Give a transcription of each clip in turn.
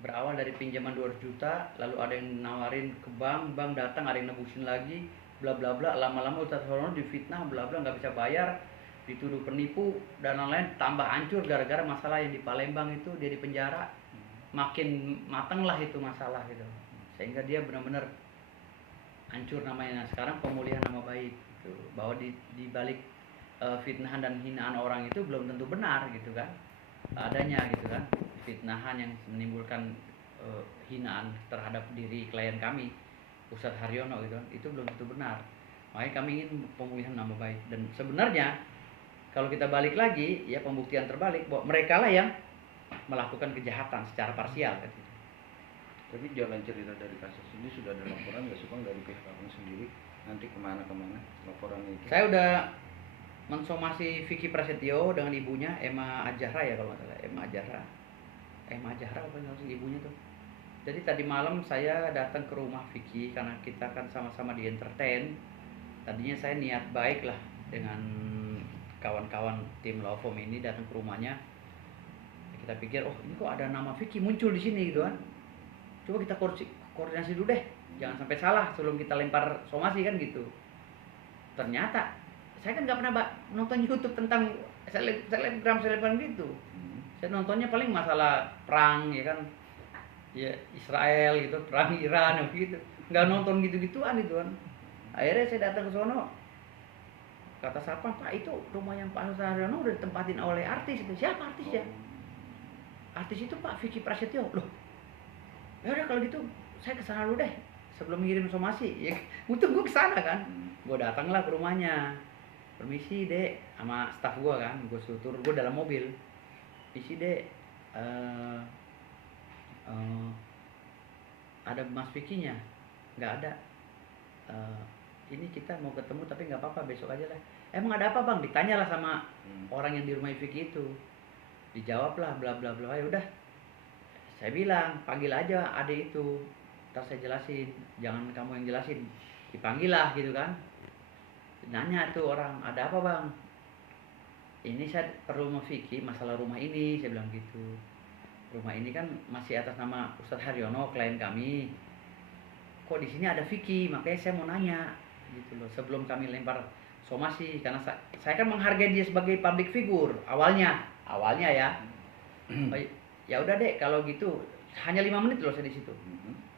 berawal dari pinjaman 200 juta, lalu ada yang nawarin ke bank, bank datang ada yang nebusin lagi, bla bla bla, lama-lama Ustadz Haryono difitnah, bla bla, nggak bisa bayar, dituduh penipu dan lain-lain, tambah hancur gara-gara masalah yang di Palembang itu, dia di penjara, makin mateng lah itu masalah gitu, sehingga dia benar-benar hancur namanya. Nah, sekarang pemulihan nama baik gitu, bahwa di balik fitnahan dan hinaan orang itu belum tentu benar gitu kan, adanya gitu kan, fitnahan yang menimbulkan hinaan terhadap diri klien kami Ustadz Haryono gitu kan, itu belum tentu benar. Makanya kami ingin pemulihan nama baik, dan sebenarnya kalau kita balik lagi ya, pembuktian terbalik bahwa mereka lah yang melakukan kejahatan secara parsial gitu. Tapi jalan cerita dari kasus ini sudah ada laporan nggak sih Bang dari pihak abang sendiri, nanti kemana-kemana laporan itu? Saya udah mensomasi Vicky Prasetyo dengan ibunya Emma Ajahra ya kalau nggak salah, Emma Ajahra apa sih ibunya tuh. Jadi tadi malam saya datang ke rumah Vicky karena kita kan sama-sama di entertain. Tadinya saya niat baik lah dengan kawan-kawan tim Lawfom ini, datang ke rumahnya. Kita pikir, oh ini kok ada nama Vicky muncul di sini gitu kan. Coba kita koordinasi dulu deh, jangan sampai salah sebelum kita lempar somasi kan gitu. Ternyata saya kan nggak pernah nonton YouTube tentang selebgram gitu. Saya nontonnya paling masalah perang ya kan, ya Israel gitu, perang Iran gitu, nggak nonton gitu-gituan itu kan. Akhirnya saya datang ke sono, kata siapa, Pak itu rumah yang Pak Haryono udah ditempatin oleh artis. Itu siapa artisnya? Artis itu Pak Vicky Prasetyo. Loh, ya udah kalau gitu saya kesana dulu deh sebelum ngirim somasi ya. Untung gue kesana kan, gue datanglah ke rumahnya, permisi dek, sama staff gue kan, gue suruh gue dalam mobil, permisi dek, ada Mas Vicky nya? Nggak ada. Ini kita mau ketemu tapi nggak apa-apa, besok aja lah. Emang ada apa bang? Ditanyalah sama orang yang di rumah Vicky itu, dijawab lah bla bla bla. Ya udah, saya bilang panggil aja adik itu, ntar saya jelasin, jangan kamu yang jelasin, dipanggil lah gitu kan. Nanya tuh orang, ada apa bang? Ini saya perlu sama Vicky masalah rumah ini, saya bilang gitu. Rumah ini kan masih atas nama Ustadz Haryono, klien kami. Kok di sini ada Vicky, makanya saya mau nanya gitu loh, sebelum kami lempar somasi, karena saya kan menghargai dia sebagai public figure awalnya ya. Ya udah deh kalau gitu, hanya 5 menit loh saya di situ.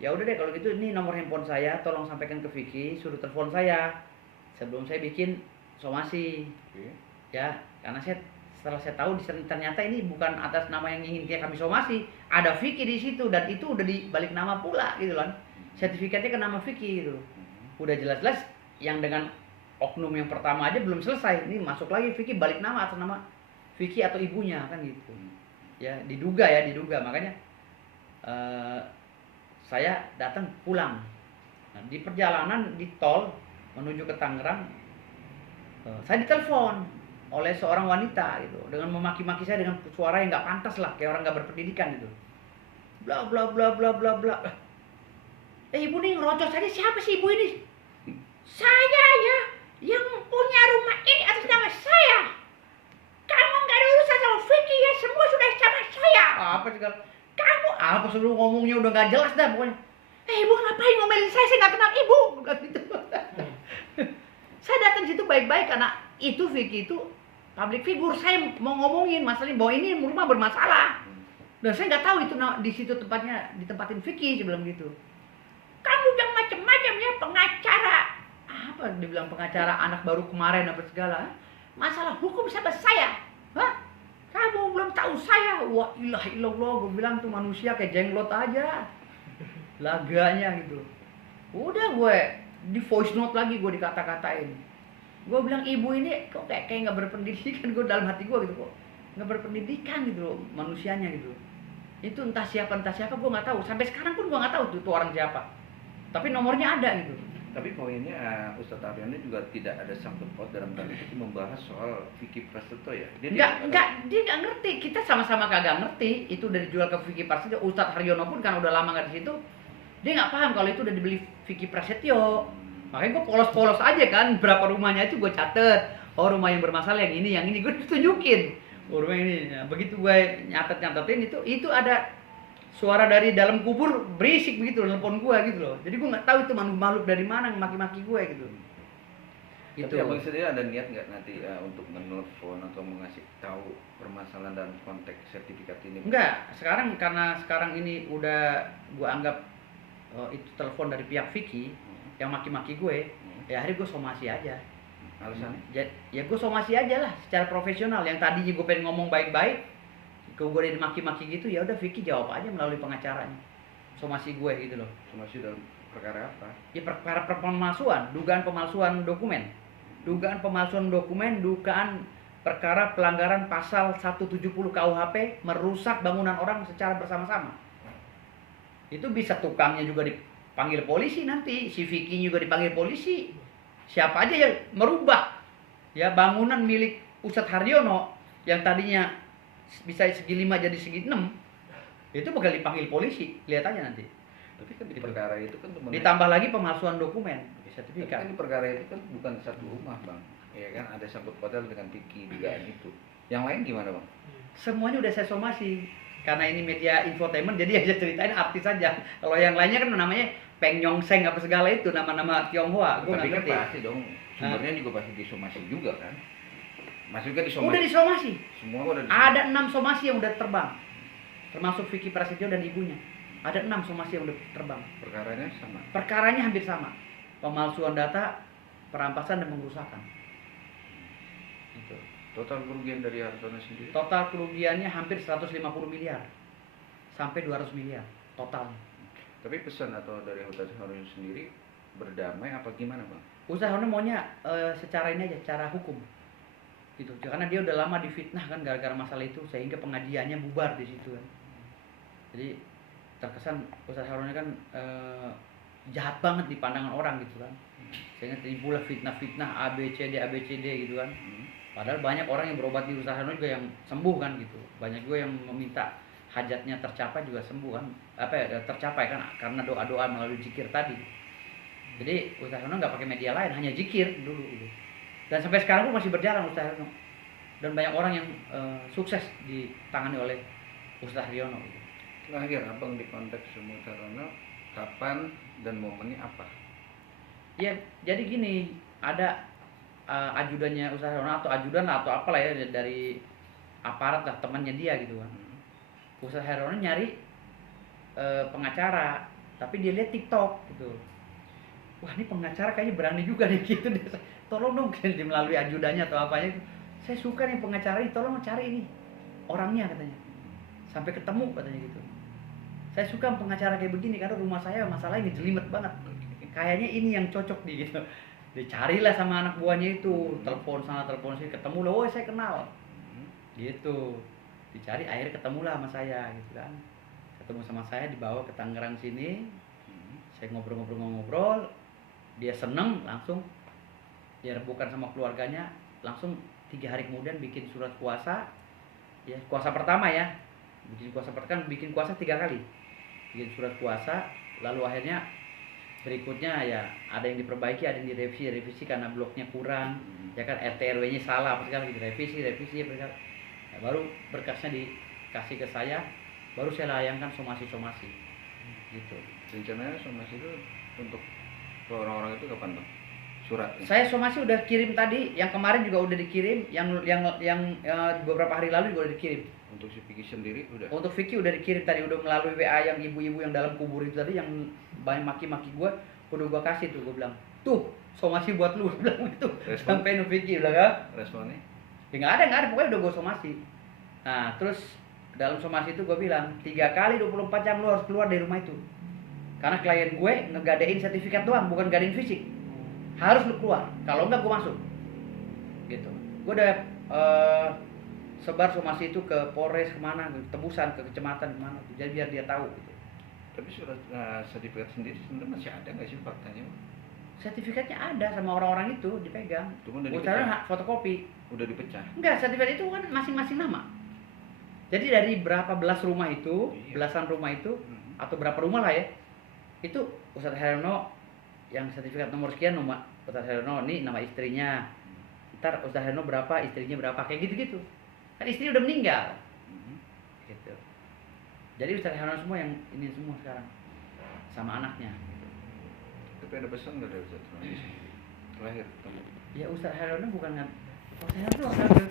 Ya udah deh kalau gitu, ini nomor handphone saya, tolong sampaikan ke Vicky, suruh telepon saya sebelum saya bikin somasi. Ya, karena setelah saya tahu ternyata ini bukan atas nama yang ingin kami somasi, ada Vicky di situ, dan itu udah dibalik nama pula gitu kan. Sertifikatnya ke nama Vicky gitu. Udah jelas-jelas yang dengan oknum yang pertama aja belum selesai, ini masuk lagi Vicky balik nama atas nama Vicky atau ibunya kan gitu. Ya diduga, makanya saya datang pulang. Nah, di perjalanan di tol menuju ke Tangerang, saya ditelepon oleh seorang wanita gitu, dengan memaki-maki saya dengan suara yang nggak pantas lah, kayak orang nggak berpendidikan gitu, bla bla bla bla bla bla. Ibu nih ngerocos saja, siapa sih ibu ini? Saya ya, yang punya rumah ini atas nama saya. Kamu nggak ada urusan sama Vicky ya, semua sudah sama saya. Apa segala? Kamu apa sebelum ngomongnya udah nggak jelas dah pokoknya. Ibu ngapain ngomelin saya nggak kenal ibu, gitu. Saya datang situ baik-baik karena itu Vicky itu public figure. Saya mau ngomongin masalahnya bahwa ini rumah bermasalah, dan saya nggak tahu itu di situ tempatnya ditempatin Vicky sebelum gitu. Kamu yang macam-macam ya, pengacara apa dibilang, pengacara anak baru kemarin apa segala, masalah hukum sama saya. Hah? Kamu belum tahu saya? Wah ilah ilallah, gue bilang tuh manusia kayak jenglot aja laganya gitu. Udah gue di voice note lagi, gue dikata-katain. Gue bilang ibu ini kok kayak nggak berpendidikan. Gue dalam hati gue gitu, kok nggak berpendidikan gitu loh manusianya gitu. Itu entah siapa gue nggak tahu, sampai sekarang pun gue nggak tahu tuh orang siapa, tapi nomornya ada gitu. Tapi poinnya Ustadz Haryono juga tidak ada sangkut paut dalam tanda itu membahas soal Vicky Prasetyo ya. Dia nggak ngerti, kita sama-sama kagak ngerti. Itu udah dijual ke Vicky Prasetyo. Ustadz Haryono pun kan udah lama nggak di situ, dia nggak paham kalau itu udah dibeli Vicky Prasetyo. Makanya gue polos-polos aja kan, berapa rumahnya itu gue catet. Oh rumah yang bermasalah yang ini gue tunjukin. Oh rumah ini. Nah, begitu gue nyatetin itu ada suara dari dalam kubur berisik begitu loh, nelpon gue gitu loh. Jadi gue nggak tahu itu makhluk dari mana yang maki-maki gue gitu. Tapi abang sendiri ada niat nggak nanti untuk menelpon atau mengasih tahu permasalahan dalam konteks sertifikat ini? Enggak, karena sekarang ini udah gue anggap itu telepon dari pihak Vicky yang maki-maki gue, ya akhirnya gue somasi aja. Alasannya? Ya gue somasi aja lah secara profesional. Yang tadinya gue pengen ngomong baik-baik, gue udah dimaki-maki gitu, ya udah Vicky jawab aja melalui pengacaranya. Somasi gue gitu loh. Somasi dalam perkara apa? Ya perkara pemalsuan, dugaan pemalsuan dokumen. Dugaan pemalsuan dokumen, dugaan perkara pelanggaran pasal 170 KUHP merusak bangunan orang secara bersama-sama. Itu bisa tukangnya juga dipanggil polisi nanti, si Vicky juga dipanggil polisi. Siapa aja yang merubah ya bangunan milik Ustadz Haryono yang tadinya bisa segi 5 jadi segi 6, itu bakal dipanggil polisi. Lihat aja nanti. Tapi kan di perkara itu kan ditambah lagi pemalsuan dokumen sertifikat. Tapi kan di perkara itu kan bukan satu rumah bang, ya kan ada sangkut pautnya dengan Vicky dugaan itu. Yang lain gimana bang? Semuanya udah saya somasi karena ini media infotainment, jadi aja ceritain artis saja. Kalau yang lainnya kan namanya Peng Yong Seng apa segala itu nama-nama Tionghoa. Gue nggak ngerti. Tapi kan pasti dong sumbernya juga pasti disomasi juga kan? Maksudnya disomasi? Udah disomasi. Semua udah disomasi. Ada 6 somasi yang udah terbang, termasuk Vicky Prasetyo dan ibunya. Ada 6 somasi yang udah terbang. Perkaranya sama? Perkaranya hampir sama. Pemalsuan data, perampasan dan pengrusakan. Itu. Total kerugian dari Hartono sendiri? Total kerugiannya hampir 150 miliar sampai 200 miliar totalnya. Tapi pesan atau dari Ustadz Haryono sendiri berdamai apa gimana bang? Ustadz Haryono maunya secara ini aja, secara hukum. Gitu. Karena dia udah lama difitnah kan gara-gara masalah itu sehingga pengajiannya bubar di situ kan. Jadi terkesan Ustadz Haryono kan jahat banget di pandangan orang gitu kan, sehingga timbullah fitnah-fitnah ABCD gitu kan. Padahal banyak orang yang berobat di Ustadz Haryono juga yang sembuh kan gitu, banyak juga yang meminta hajatnya tercapai juga sembuh kan, tercapai kan karena doa-doa melalui zikir tadi. Jadi Ustadz Haryono nggak pakai media lain, hanya zikir dulu gitu. Dan sampai sekarang pun masih berjalan Ustadz Haryono, dan banyak orang yang sukses ditangani oleh Ustadz Haryono gitu. Terakhir abang di konteks Ustadz Haryono kapan dan momennya apa? Ya, jadi gini, ada ajudannya Ustadz Haryono atau ajudan atau apalah ya dari aparat lah, temannya dia gitu kan. Ustadz Haryono nyari pengacara, tapi dia lihat TikTok gitu. Wah, ini pengacara kayaknya berani juga nih gitu deh. Tolong dong melalui ajudannya atau apanya itu. Saya suka nih pengacara ini, tolong cari ini orangnya katanya. Sampai ketemu katanya gitu. Saya suka pengacara kayak begini karena rumah saya masalahnya jelimet banget. Kayaknya ini yang cocok nih gitu. Dicarilah sama anak buahnya itu, telepon sana telepon sini, ketemu loh, saya kenal. Gitu. Dicari, akhirnya ketemulah sama saya gitu kan. Ketemu sama saya, dibawa ke Tangerang sini. Saya ngobrol-ngobrol, dia seneng, langsung dia rebukan sama keluarganya, langsung 3 hari kemudian bikin surat kuasa. Ya, kuasa pertama ya. Bikin kuasa 3 kali. Bikin surat kuasa, lalu akhirnya berikutnya ya ada yang diperbaiki, ada yang direvisi karena bloknya kurang, ya kan RT RW-nya salah apa segala, direvisi ya, baru berkasnya dikasih ke saya, baru saya layangkan somasi gitu. Rencananya somasi itu untuk ke orang-orang itu kapan bang? Suratnya? Saya somasi udah kirim tadi, yang kemarin juga udah dikirim, yang beberapa hari lalu juga udah dikirim. Untuk si Vicky sendiri udah? Untuk Vicky udah dikirim tadi, udah melalui WA yang ibu-ibu yang dalam kubur itu tadi, yang banyak maki-maki gue, udah gue kasih tuh, gue bilang, tuh somasi buat lu, bilang gitu. Sampai Vicky bilang kan? Responnya? Ya nggak ada, pokoknya udah gue somasi. Nah terus dalam somasi itu gue bilang 3 kali 24 jam lu harus keluar dari rumah itu, karena klien gue ngegadein sertifikat doang, bukan gadein fisik. Harus lu keluar, kalau enggak gue masuk gitu. Gue udah sebar somasi itu ke Polres, kemana, Tebusan, ke kecamatan, kemana, jadi biar dia tahu gitu. Tapi surat sertifikat sendiri sebenarnya masih ada nggak sih faktanya? Sertifikatnya ada sama orang-orang itu dipegang. Udah fotokopi. Udah dipecah? Enggak, sertifikat itu kan masing-masing nama. Jadi dari berapa belas rumah itu, belasan rumah itu, atau berapa rumah lah ya, itu Ustadz Haryono yang sertifikat nomor sekian, nomor Ustadz Haryono ini nama istrinya, ntar Ustadz Haryono berapa, istrinya berapa, kayak gitu-gitu. Kan istri udah meninggal gitu. Jadi Ustaz Herona semua yang ini semua sekarang sama anaknya. Tapi ada pesan nggak dari Ustaz Roni sendiri? Terakhir ketemu. Ya Ustaz Herona bukan Ustaz Herona